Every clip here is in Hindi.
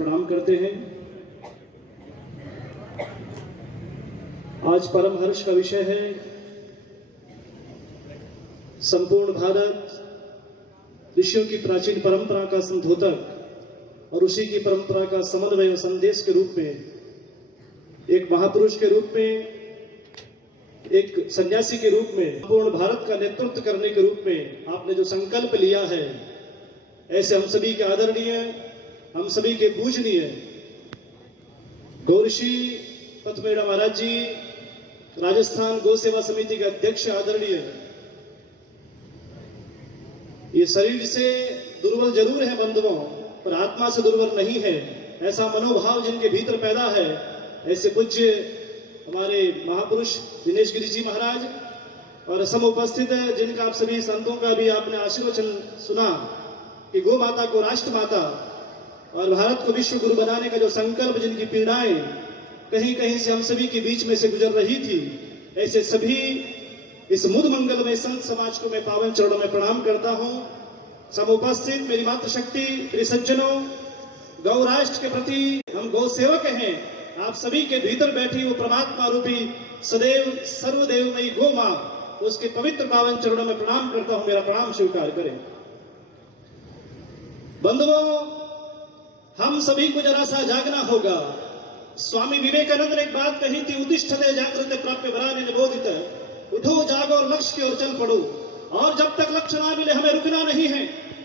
प्रणाम करते हैं। आज परम हर्ष का विषय है संपूर्ण भारत ऋषियों की प्राचीन परंपरा का संधोतक और उसी की परंपरा का समन्वय संदेश के रूप में, एक महापुरुष के रूप में, एक सन्यासी के रूप में, पूर्ण भारत का नेतृत्व करने के रूप में आपने जो संकल्प लिया है, ऐसे हम सभी के आदरणीय, हम सभी के पूजनीय गौऋषि पथमेड़ा महाराज जी, राजस्थान गौ सेवा समिति के अध्यक्ष आदरणीय, ये शरीर से दुर्बल जरूर है बंधुओं, पर आत्मा से दुर्बल नहीं है, ऐसा मनोभाव जिनके भीतर पैदा है, ऐसे पूज्य हमारे महापुरुष दिनेश गिरी जी महाराज और सम उपस्थित जिनका आप सभी संतों का भी आपने आशीर्वचन सुना कि गौ माता को राष्ट्र माता और भारत को विश्व गुरु बनाने का जो संकल्प, जिनकी पीड़ाएं कहीं कहीं से हम सभी के बीच में से गुजर रही थी, ऐसे सभी इस मुद मंगल में संत समाज को मैं पावन चरणों में प्रणाम करता हूं। समुपस्थित मेरी मातृशक्ति, मेरे सज्जनों, गौ राष्ट्र के प्रति हम गौ सेवक हैं, आप सभी के भीतर बैठी वो परमात्मा रूपी सदैव सर्वदेवमयी गौ मां, उसके पवित्र पावन चरणों में प्रणाम करता हूं, मेरा प्रणाम स्वीकार करें। बंधुओं, हम सभी को जरा सा जागना होगा। स्वामी विवेकानंद ने एक बात कही थी, उत्तिष्ठते जागृते प्राप्य वरानि निबोधित, उठो जागो और लक्ष्य की ओर चल पड़ो। और जब तक लक्ष्य ना मिले हमें रुकना नहीं है,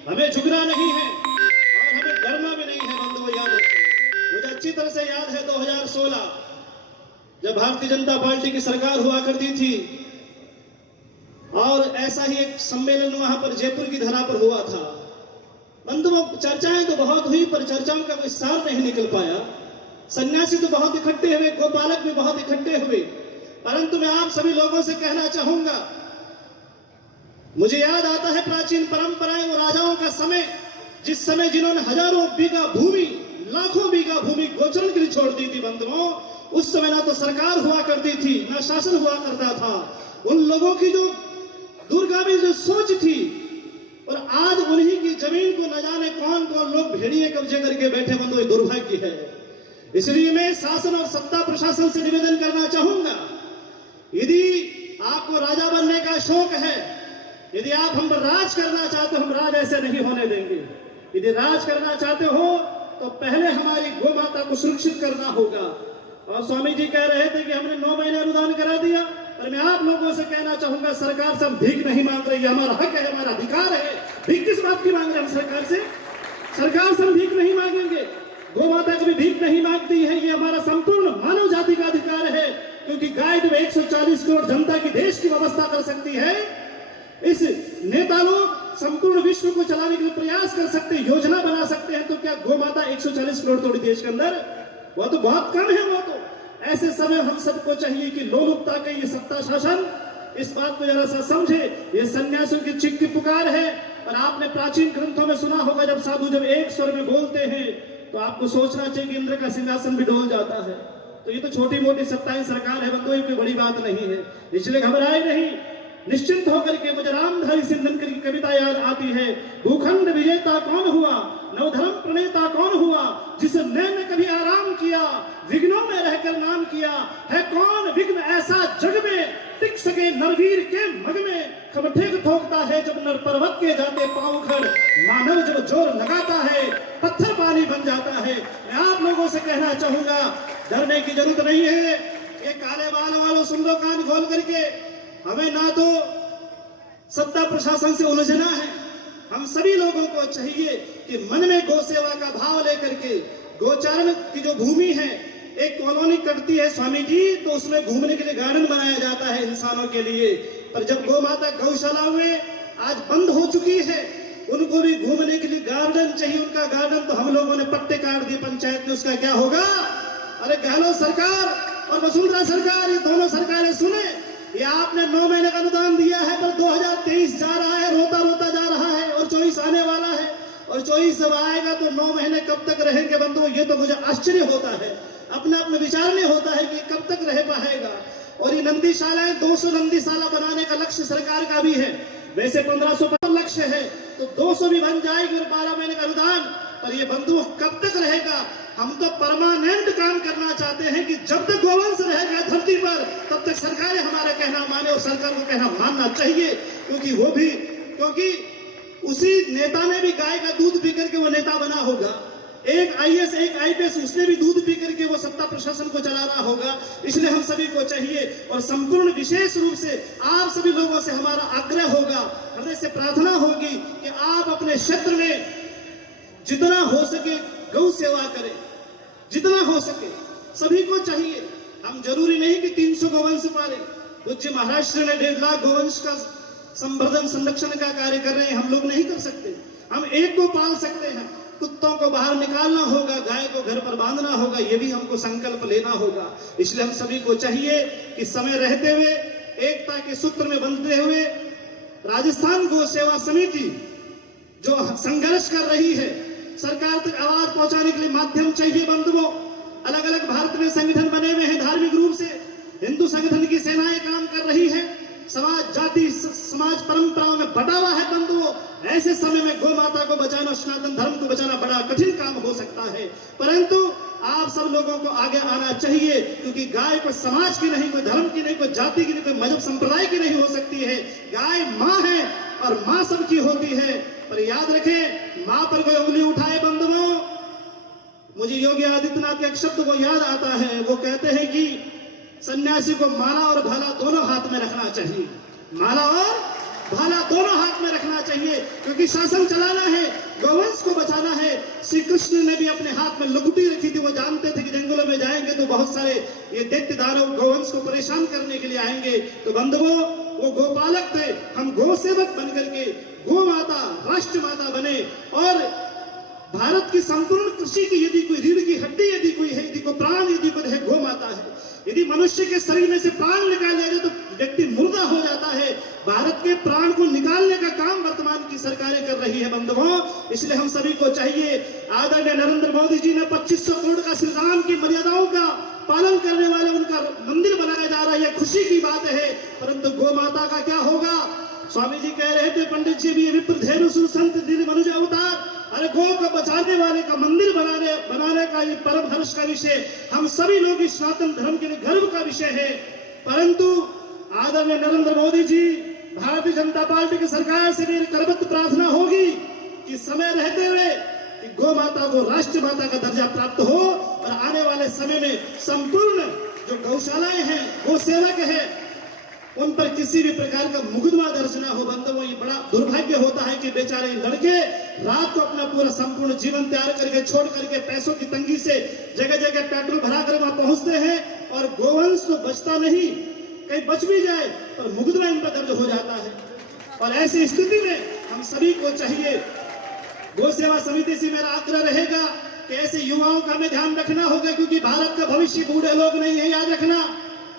हमें झुकना नहीं है और हमें डरना भी नहीं है। बंधुओं, याद रखें, मुझे अच्छी तरह से याद है 2016 जब भारतीय जनता पार्टी की सरकार हुआ करती थी और ऐसा ही एक सम्मेलन वहां पर जयपुर की धरा पर हुआ था। बंधुओं, चर्चाएं तो बहुत हुई पर चर्चाओं का कोई सार नहीं निकल पाया। सन्यासी तो बहुत इकट्ठे हुए, गोपालक भी बहुत इकट्ठे हुए, परंतु मैं आप सभी लोगों से कहना चाहूंगा, मुझे याद आता है प्राचीन परंपराएं, वो राजाओं का समय, जिस समय जिन्होंने हजारों बीघा भूमि, लाखों बीघा भूमि गोचरण के लिए छोड़ दी थी। बंधुओं, उस समय ना तो सरकार हुआ करती थी, ना शासन हुआ करता था। उन लोगों की जो दूरगामी जो सोच थी, और आज उन्हीं की जमीन को न जाने कौन कौन लोग भेड़िए कब्जे करके बैठे। बंधुओं, ये दुर्भाग्य है। इसलिए मैं शासन और सत्ता प्रशासन से निवेदन करना चाहूंगा, यदि आपको राजा बनने का शौक है, यदि आप हम पर राज करना चाहते हो, हम राज ऐसे नहीं होने देंगे। यदि राज करना चाहते हो तो पहले हमारी गौ माता को सुरक्षित करना होगा। और स्वामी जी कह रहे थे कि हमने 9 महीने अनुदान करा दिया, पर मैं आप लोगों से कहना चाहूंगा, सरकार से हम भीख नहीं मांग रही है, हमारा हक है, हमारा अधिकार है। भीख किस बात की मांग रहे हैं हम सरकार से? सरकार से हम भीख नहीं मांगेंगे, गौ माता कभी भीख नहीं मांगती है, ये हमारा संपूर्ण मानव जाति का अधिकार है, क्योंकि गाय जब 140 करोड़ जनता की देश की व्यवस्था कर सकती है, इस नेता लोग संपूर्ण विश्व को चलाने के लिए प्रयास कर सकते हैं, योजना बना सकते हैं, तो क्या गौ माता 140 करोड़ थोड़ी देश के अंदर? वो तो बहुत कम है। वो तो ऐसे समय हम सबको चाहिए कि लोलुपता का ये सत्ता शासन इस बात को जरा सा समझे। ये सन्यासियों की चीख की पुकार है। और आपने प्राचीन ग्रंथों में सुना होगा, जब साधु जब एक स्वर में बोलते हैं तो आपको सोचना चाहिए कि इंद्र का सिंहासन भी डोल जाता है। तो ये तो छोटी मोटी सत्ताएं सरकार है बंधुओं, कोई बड़ी बात नहीं है, इसलिए घबराए नहीं, निश्चिंत होकर के। मुझे रामधारी सिंधनकर की कविता याद आती है, भूखंड विजेता कौन हुआ, नवधर्म प्रणेता कौन हुआ, जिसने न कभी आराम किया, विघ्नों में रहकर नाम किया, है कौन विघ्न ऐसा जग में, टिक सके नरवीर के मग में, खबठे ठोकता है जब नर पर्वत के जाते पांव खड़, मानव जब जोर लगाता है पत्थर पानी बन जाता है। मैं आप लोगों से कहना चाहूंगा, डरने की जरूरत नहीं है। ये काले बाल वालों सुन लो कान खोल करके, हमें ना तो सत्ता प्रशासन से उलझना है, हम सभी लोगों को चाहिए कि मन में गौ सेवा का भाव लेकर के, गोचारण की जो भूमि है, एक कॉलोनी कटती है स्वामी जी, तो उसमें घूमने के लिए गार्डन बनाया जाता है इंसानों के लिए, पर जब गौ माता गौशाला में आज बंद हो चुकी है, उनको भी घूमने के लिए गार्डन चाहिए। उनका गार्डन तो हम लोगों ने पट्टे काट दिए पंचायत में, उसका क्या होगा? अरे गहलोत सरकार और वसुंधरा सरकार, ये दोनों सरकारें सुने, ये आपने 9 महीने का अनुदान दिया है, पर 2023 जा रहा है, रोता रोता जा रहा है, और 24 आने वाला है, और 24 जब आएगा तो 9 महीने कब तक रहेंगे बंधुओं? ये तो मुझे आश्चर्य होता है, अपने आप में विचारने होता है कि कब तक रह पाएगा। और ये नंदीशालाएं 200 नंदीशाला बनाने का लक्ष्य सरकार का भी है, वैसे 1500 लक्ष्य है, तो 200 भी बन जाएगी और 12 महीने का अनुदान, पर ये बंधु कब तक रहेगा? हम तो परमानेंट काम करना चाहते हैं कि जब तक गोवंश रहेगा धरती पर तब तक सरकारें हमारा कहना माने और सरकार को कहना मानना चाहिए, क्योंकि उसी नेता ने भी गाय का दूध पी करके वो नेता बना होगा। एक आईएएस एक आईपीएस उसने भी दूध पी करके वो सत्ता प्रशासन को चला रहा होगा। इसलिए हम सभी को चाहिए और संपूर्ण विशेष रूप से आप सभी लोगों से हमारा आग्रह होगा, हृदय से प्रार्थना होगी कि आप अपने क्षेत्र में जितना हो सके गौ सेवा करें, जितना हो सके सभी को चाहिए। हम जरूरी नहीं कि 300 गोवंश पालें। पूज्य महाराष्ट्र ने 1.5 लाख गोवंश का संवर्धन संरक्षण का कार्य कर रहे हैं, हम लोग नहीं कर सकते। हम एक को पाल सकते हैं, कुत्तों को बाहर निकालना होगा, गाय को घर पर बांधना होगा, ये भी हमको संकल्प लेना होगा। इसलिए हम सभी को चाहिए कि समय रहते हुए एकता के सूत्र में बंधते हुए राजस्थान गौ सेवा समिति जो संघर्ष कर रही है, सरकार तक आवाज पहुंचाने के लिए माध्यम चाहिए। बंधुओं, अलग अलग भारत में संगठन बने हुए हैं धार्मिक रूप से, हिंदू संगठन की सेनाएं काम कर रही है, समाज जाति समाज परंपराओं में बटा हुआ है। बंधुओं, ऐसे समय में गौ माता को बचाना, सनातन धर्म को बचाना बड़ा कठिन काम हो सकता है, परंतु आप सब लोगों को आगे आना चाहिए, क्योंकि गाय कोई समाज की नहीं, कोई धर्म की नहीं, कोई जाति की नहीं, कोई मजहब संप्रदाय की नहीं हो सकती है। गाय माँ है और माँ सबकी होती है। पर याद रखें, माँ पर कोई उंगली उठाए बंधुओं, मुझे योगी आदित्यनाथ के एक शब्द को याद आता है। वो कहते हैं कि सन्यासी को माला और भाला दोनों हाथ में रखना चाहिए, माला और भाला दोनों हाथ में रखना चाहिए, क्योंकि शासन चलाना है, गौवंश को बचाना है। श्री कृष्ण ने भी अपने हाथ में लकुटी रखी थी। वो जानते थे कि जंगलों में जाएंगे तो बहुत सारे ये दैत्य दानव गौवंश को परेशान करने के लिए आएंगे। तो बंधुओं, वो गोपालक थे, हम गौ सेवक बनकर के गो माता राष्ट्र माता बने। और भारत की संपूर्ण कृषि की यदि कोई रीढ़ की हड्डी यदि कोई है, यदि कोई प्राण यदि कोई है, गो माता है। यदि मनुष्य के शरीर में से प्राण निकाल दिया जाए तो व्यक्ति मुर्दा हो जाता है। भारत के प्राण को निकालने का काम वर्तमान की सरकारें कर रही है बंधुओं। इसलिए हम सभी को चाहिए, आदरणीय नरेंद्र मोदी जी ने 2500 करोड़ का श्री राम की मर्यादाओं का पालन करने वाले उनका मंदिर बनाया जा रहा है, यह खुशी की बात है। परंतु गौ माता का क्या होगा? स्वामी जी कह रहे थे, पंडित जी भी विप्र धेनु सुर संत दीन मनुज अवतार। अरे गौ को बचाने वाले का मंदिर बनाने का ये परम हर्ष का विषय, हम सभी लोग इस सनातन धर्म के लिए गर्व का विषय है। परंतु आदरणीय नरेंद्र मोदी जी, भारतीय जनता पार्टी की सरकार से मेरी करबद्ध प्रार्थना होगी कि समय रहते हुए कि गौ माता को राष्ट्र माता का दर्जा प्राप्त हो और आने वाले समय में संपूर्ण जो गौशालाएं हैं, गौ सेवक है, उन पर किसी भी प्रकार का मुकदमा दर्ज ना हो। बंधुओं, ये बड़ा दुर्भाग्य होता है कि बेचारे लड़के रात को अपना पूरा संपूर्ण जीवन तैयार करके छोड़ करके पैसों की तंगी से जगह जगह पेट्रोल भरा कर वहां पहुंचते हैं और गोवंश तो बचता नहीं, कहीं बच भी जाए पर मुकदमा इन पर दर्ज हो जाता है। और ऐसी स्थिति में हम सभी को चाहिए, गौ सेवा समिति से मेरा आग्रह रहेगा कि ऐसे युवाओं का हमें ध्यान रखना होगा, क्योंकि भारत का भविष्य बूढ़े लोग नहीं है, याद रखना।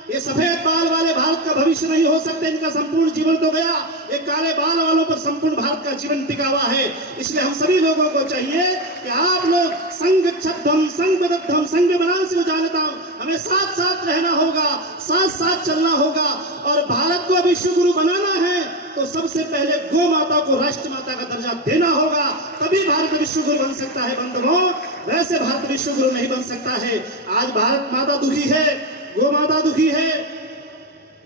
ये सफेद बाल वाले भारत का भविष्य नहीं हो सकते, इनका संपूर्ण जीवन तो गया। एक काले बाल वालों पर संपूर्ण भारत का जीवन टिका हुआ है। इसलिए हम सभी लोगों को चाहिए कि आप लोग संघ छद्धम संघ बद्धम संघ बनान से जानता हूं, हमें साथ साथ रहना होगा, साथ साथ चलना होगा। और भारत को विश्व गुरु बनाना है तो सबसे पहले गौ माता को राष्ट्र माता का दर्जा देना होगा, तभी भारत विश्व गुरु बन सकता है बंधुओं। वैसे भारत विश्व गुरु नहीं बन सकता है। आज भारत माता दुखी है, गौ माता दुखी है।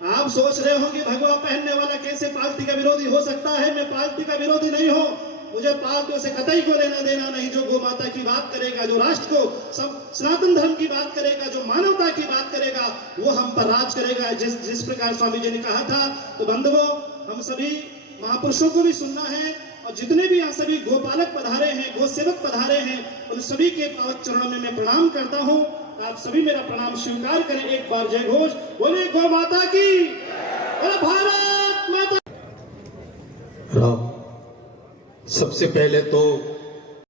आप सोच रहे हो कि भगवा पहनने वाला कैसे पार्टी का विरोधी हो सकता है? मैं पार्टी का विरोधी नहीं हूं, मुझे पार्टियों से कतई को लेना देना नहीं। जो गौ माता की बात करेगा, जो राष्ट्र को सब सनातन धर्म की बात करेगा, जो मानवता की बात करेगा, वो हम पर राज करेगा, जिस प्रकार स्वामी जी ने कहा था। तो बंधुओं, हम सभी महापुरुषों को भी सुनना है और जितने भी यहाँ सभी गोपालक पधारे हैं, गौ सेवक पधारे हैं, उन सभी के पावन चरणों में मैं प्रणाम करता हूँ। आप सभी मेरा प्रणाम स्वीकार करें। एक बार जय घोष बोले गौ माता की, बोले भारत माता। राम। सबसे पहले तो